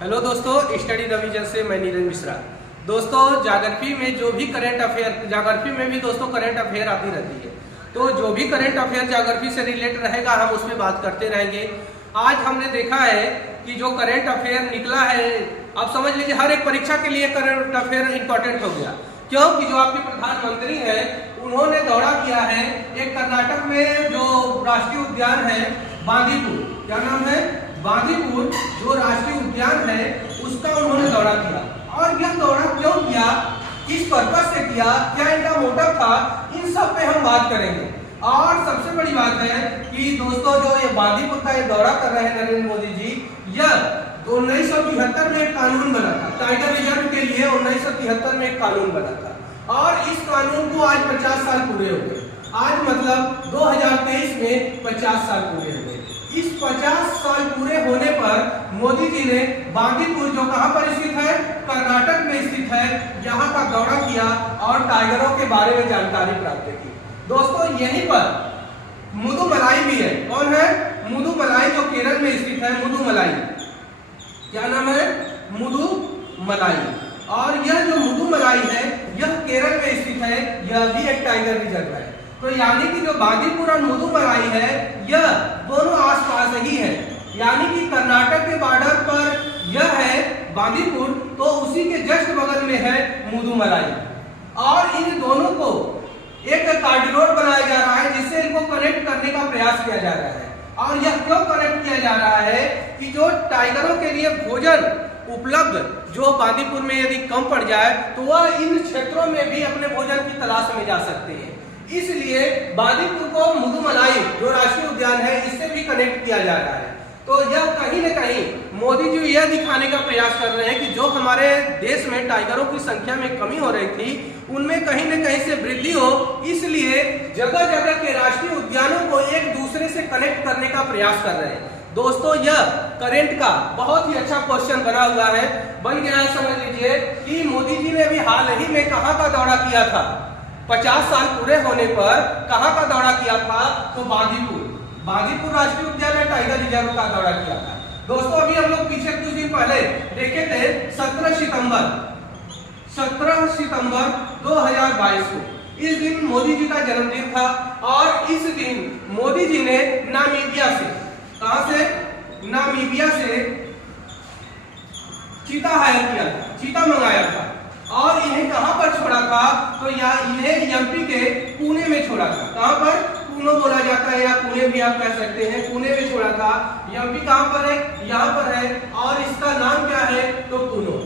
Hello दोस्तों, study revision से मैं नीरज मिश्रा। दोस्तों, ज्योग्राफी में जो भी करंट अफेयर, ज्योग्राफी में भी दोस्तों करंट अफेयर आती रहती है, तो जो भी करंट अफेयर ज्योग्राफी से रिलेटेड रहेगा हम उसमें बात करते रहेंगे। आज हमने देखा है कि जो करंट अफेयर निकला है, आप समझ लीजिए हर एक परीक्षा के लिए करंट अफेयर इंपॉर्टेंट हो गया, क्योंकि जो आपके प्रधानमंत्री हैं उन्होंने दौरा किया है एक कर्नाटक में जो राष्ट्रीय उद्यान है बांदीपुर, क्या नाम है, बांदीपुर जो राष्ट्रीय उद्यान है उसका उन्होंने दौरा किया। और यह दौरा क्यों किया, किस पर्पस से किया, क्या इनका मोटिव था, इन सब पे हम बात करेंगे। और सबसे बड़ी बात है कि दोस्तों जो ये बांदीपुर का ये दौरा कर रहे हैं नरेंद्र मोदी जी, यह 1973 में एक कानून बना था, टाइगर रिजर्व के लिए 1973 में एक कानून बना था, और इस कानून को आज 50 साल पूरे हो गए। आज मतलब 2023 में 50 साल पूरे हो गए। इस 50 साल पूरे होने पर मोदी जी ने बांदीपुर, जो कहां पर स्थित है, कर्नाटक में स्थित है, यहां का दौरा किया और टाइगरों के बारे में जानकारी प्राप्त की। दोस्तों यहीं पर मुदुमलाई भी है। कौन है? मुदुमलाई, जो केरल में स्थित है। मुदुमलाई, क्या नाम है? मुदुमलाई। और यह जो मुदुमलाई है यह केरल में स्थित है, यह भी एक टाइगर रिजर्व है। तो यानी कि जो बांदीपुर और मुदुमलाई है यह दोनों आसपास ही है, यानी कि कर्नाटक के बॉर्डर पर यह है बांदीपुर, तो उसी के जस्ट बगल में है मुदुमलाई। और इन दोनों को एक कॉरिडोर बनाया जा रहा है जिससे इनको कनेक्ट करने का प्रयास किया जा रहा है। और यह क्यों कनेक्ट किया जा रहा है कि जो टाइगरों के लिए भोजन उपलब्ध जो बांदीपुर में यदि कम पड़ जाए तो वह इन क्षेत्रों में भी अपने भोजन की तलाश में जा सकते हैं। इसलिए बांदीपुर को मुदुमलाई जो राष्ट्रीय उद्यान है इससे भी कनेक्ट किया जा रहा है। तो यह कहीं न कहीं मोदी जी यह दिखाने का प्रयास कर रहे हैं कि जो हमारे देश में टाइगरों की संख्या में कमी हो रही थी उनमें कहीं न कहीं से वृद्धि हो, इसलिए जगह जगह के राष्ट्रीय उद्यानों को एक दूसरे से कनेक्ट करने का प्रयास कर रहे हैं। दोस्तों यह करंट का बहुत ही अच्छा क्वेश्चन बना हुआ है, बन गया है। समझ लीजिए कि मोदी जी ने भी हाल ही में कहां का दौरा किया था, 50 साल पूरे होने पर कहां का दौरा किया था, तो बांदीपुर राष्ट्रीय उद्यान टाइगर रिजर्व का दौरा किया था। दोस्तों अभी हम लोग पीछे कुछ दिन पहले देखे थे 17 सितंबर 2022 को, इस दिन मोदी जी का जन्मदिन था। और इस दिन मोदी जी ने नामीबिया से, कहां से, नामीबिया से चीता हायर किया था, चीता मंगाया था। और इन्हें कहां पर छोड़ा था, तो इन्हें एमपी के पुणे में छोड़ा था। कहां पर? पुणे बोला जाता है या पुणे भी आप कह सकते हैं, पुणे में छोड़ा था। एमपी कहां पर है? यहां पर है। और इसका नाम क्या है, तो पुणे।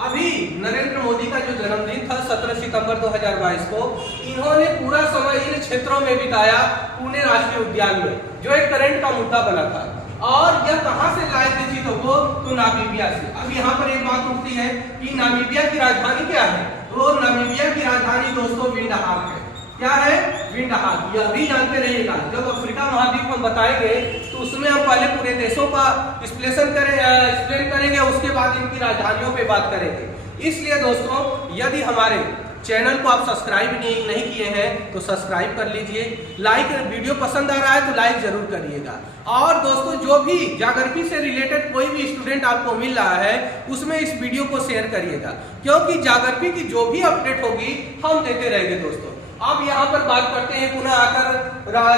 अभी नरेंद्र मोदी का जो जन्मदिन था 17 सितंबर 2022 को, इन्होंने पूरा समय इन क्षेत्रों में बिताया, पुणे राष्ट्रीय उद्यान में, जो एक करंट का मुद्दा बना था। और यह कहां से लाए थे चीतों को, तो नामीबिया से। अब यहाँ पर एक बात उठती है कि नामीबिया की राजधानी क्या है, तो नामीबिया की राजधानी दोस्तों विंडहाक है। क्या है? विंडहाक। यह भी जानते रहिएगा, जब अफ्रीका महाद्वीप हम बताएंगे तो उसमें हम पहले पूरे देशों का एक्सप्लेन करेंगे, उसके बाद इनकी राजधानियों पे बात करेंगे। इसलिए दोस्तों यदि हमारे चैनल को आप सब्सक्राइब नहीं किए हैं तो सब्सक्राइब कर लीजिए, वीडियो पसंद आ रहा है तो लाइक जरूर करिएगा। और दोस्तों जो भी ज्योग्राफी से रिलेटेड कोई भी स्टूडेंट आपको मिल रहा है उसमें इस वीडियो को शेयर करिएगा, क्योंकि ज्योग्राफी की जो भी अपडेट होगी हम देते रहेंगे। दोस्तों अब यहाँ पर बात करते हैं, पुनः आकर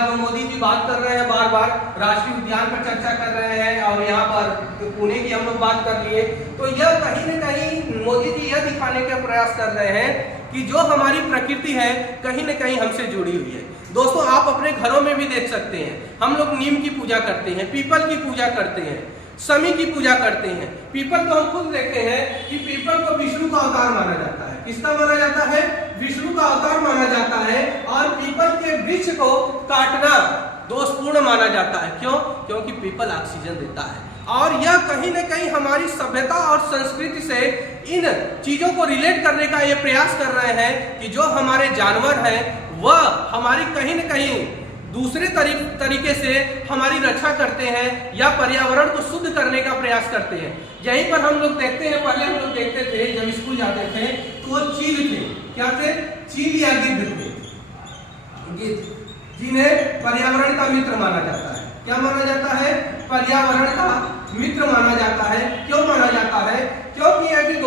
जो मोदी जी बात कर रहे हैं, बार बार राष्ट्रीय उद्यान पर चर्चा कर रहे हैं और यहाँ पर पुणे की हम लोग बात कर लिए। तो यह कहीं न कहीं मोदी जी यह दिखाने का प्रयास कर रहे हैं कि जो हमारी प्रकृति है कहीं न कहीं हमसे जुड़ी हुई है। दोस्तों आप अपने घरों में भी देख सकते हैं, हम लोग नीम की पूजा करते हैं, पीपल की पूजा करते हैं, शमी की पूजा करते हैं। पीपल तो हम खुद देखते हैं कि पीपल को विष्णु का अवतार माना जाता है। किसका माना जाता है? विष्णु का अवतार माना जाता है। और पीपल के वृक्ष को काटना दोषपूर्ण माना जाता है। क्यों? क्योंकि पीपल ऑक्सीजन देता है। और यह कहीं न कहीं हमारी सभ्यता और संस्कृति से इन चीजों को रिलेट करने का ये प्रयास कर रहे हैं कि जो हमारे जानवर हैं वह हमारी कहीं न कहीं दूसरे तरीके से हमारी रक्षा करते हैं या पर्यावरण को शुद्ध करने का प्रयास करते हैं। यहीं पर हम लोग देखते हैं, पहले हम लोग देखते थे जब स्कूल जाते थे तो चील थे। क्या थे? चील या गिद्ध थे, जिन्हें पर्यावरण का मित्र माना जाता है। क्या माना जाता है? पर्यावरण का मित्र माना जाता है। क्यों माना जाता है?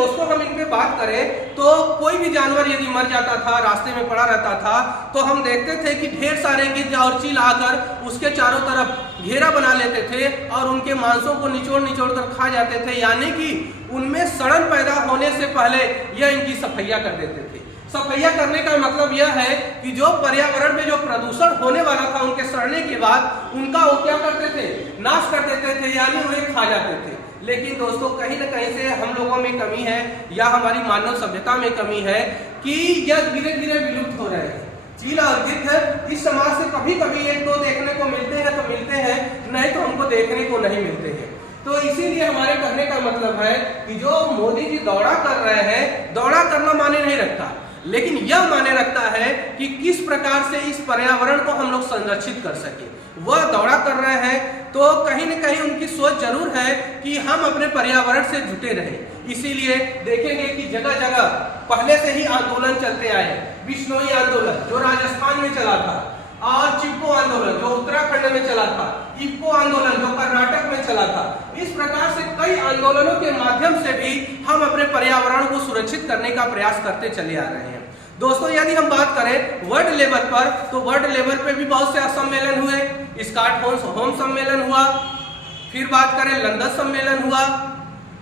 दोस्तों हम इन पे बात करें तो कोई भी जानवर यदि मर जाता था, रास्ते में पड़ा रहता था, तो हम देखते थे कि ढेर सारे गिद्ध और चील आकर उसके चारों तरफ घेरा बना लेते थे और उनके मांसों को निचोड़ निचोड़ कर खा जाते थे, यानी कि उनमें सड़न पैदा होने से पहले यह इनकी सफैया कर देते थे। सफैया करने का मतलब यह है कि जो पर्यावरण में जो प्रदूषण होने वाला था उनके सड़ने के बाद उनका वो क्या करते थे, नाश कर देते थे, यानी उन्हें खा जाते थे। लेकिन दोस्तों कहीं न कहीं से हम लोगों में कमी है या हमारी मानव सभ्यता में कमी है कि यह धीरे धीरे विलुप्त हो रहे हैं। चील और गिद्ध इस समाज से कभी कभी एक दो देखने को मिलते हैं तो मिलते हैं, नहीं तो हमको देखने को नहीं मिलते हैं। तो इसीलिए हमारे कहने का मतलब है कि जो मोदी जी दौड़ा कर रहे हैं, दौड़ा करना माने नहीं रखता, लेकिन यह माने रखता है कि किस प्रकार से इस पर्यावरण को हम लोग संरक्षित कर सके। वह दौड़ा कर रहे हैं तो कहीं न कहीं उनकी सोच जरूर है कि हम अपने पर्यावरण से जुटे रहें। इसीलिए देखेंगे कि जगह जगह पहले से ही आंदोलन चलते आए हैं। बिश्नोई आंदोलन जो राजस्थान में चला था, और चिपको आंदोलन जो उत्तराखंड में चला था, इफ्को आंदोलन जो कर्नाटक में चला था। इस प्रकार से कई आंदोलनों के माध्यम से भी हम अपने पर्यावरण को सुरक्षित करने का प्रयास करते चले आ रहे हैं। दोस्तों यदि हम बात करें वर्ल्ड लेवल पर, तो वर्ल्ड लेवल पे भी बहुत से सम्मेलन हुए। स्टॉकहोम सम्मेलन हुआ, फिर बात करें लंदन सम्मेलन हुआ,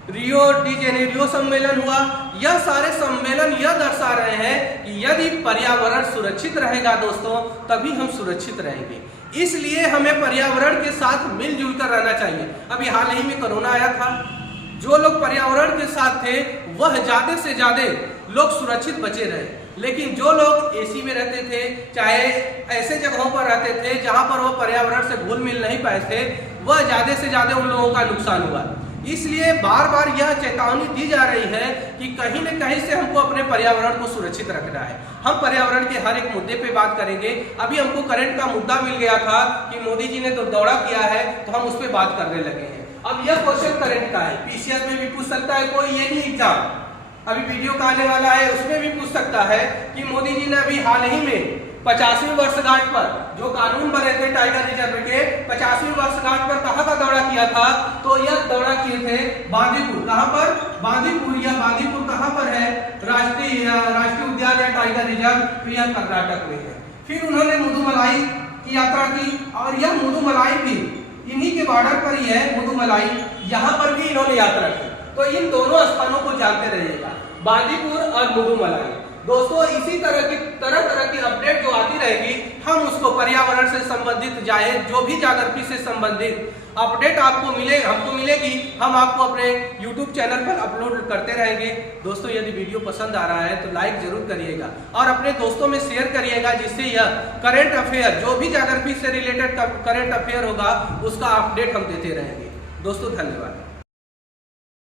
रियो डी जेनेरियो सम्मेलन हुआ। यह सारे सम्मेलन यह दर्शा रहे हैं कि यदि पर्यावरण सुरक्षित रहेगा दोस्तों, तभी हम सुरक्षित रहेंगे। इसलिए हमें पर्यावरण के साथ मिलजुल कर रहना चाहिए। अभी हाल ही में कोरोना आया था, जो लोग पर्यावरण के साथ थे वह ज्यादा से ज्यादा लोग सुरक्षित बचे रहे, लेकिन जो लोग एसी में रहते थे, चाहे ऐसे जगहों पर रहते थे जहां पर वो पर्यावरण से घुल मिल नहीं पाए थे, वह ज्यादा से ज्यादा उन लोगों का नुकसान हुआ। इसलिए बार बार यह चेतावनी दी जा रही है कि कहीं न कहीं से हमको अपने पर्यावरण को सुरक्षित रखना है। हम पर्यावरण के हर एक मुद्दे पे बात करेंगे। अभी हमको करंट का मुद्दा मिल गया था कि मोदी जी ने तो दौरा किया है, तो हम उस पर बात करने लगे हैं। अब यह क्वेश्चन करंट का है, पीसीएस में भी पूछ सकता है कोई, ये नहीं एग्जाम अभी वीडियो का आने वाला है उसमें भी पूछ सकता है कि मोदी जी ने अभी हाल ही में 50वीं वर्षगांठ पर जो कानून बने थे टाइगर रिजर्व के 50वीं वर्षगांठ पर कहाँ का दौरा किया था, तो यह दौरा किए थे बांदीपुर। कहाँ पर? बांदीपुर। यह बांदीपुर कहाँ पर है? राष्ट्रीय उद्यान या टाइगर रिजर्व, तो यह कर्नाटक में है। फिर उन्होंने मुदुमलाई की यात्रा की, और यह मुदुमलाई भी इन्हीं के बॉर्डर पर ही है। मुदुमलाई यहाँ पर भी इन्होंने यात्रा की। तो इन दोनों स्थानों को जानते रहिएगा, बांदीपुर और मुदुमलाई। दोस्तों इसी तरह की अपडेट जो आती रहेगी, हम उसको पर्यावरण से संबंधित चाहे जो भी जागृति से संबंधित अपडेट आपको हमको मिलेगी, हम आपको अपने YouTube चैनल पर अपलोड करते रहेंगे। दोस्तों यदि वीडियो पसंद आ रहा है तो लाइक जरूर करिएगा और अपने दोस्तों में शेयर करिएगा, जिससे यह करंट अफेयर जो भी जागृति से रिलेटेड करंट अफेयर होगा उसका अपडेट हम देते रहेंगे। दोस्तों धन्यवाद।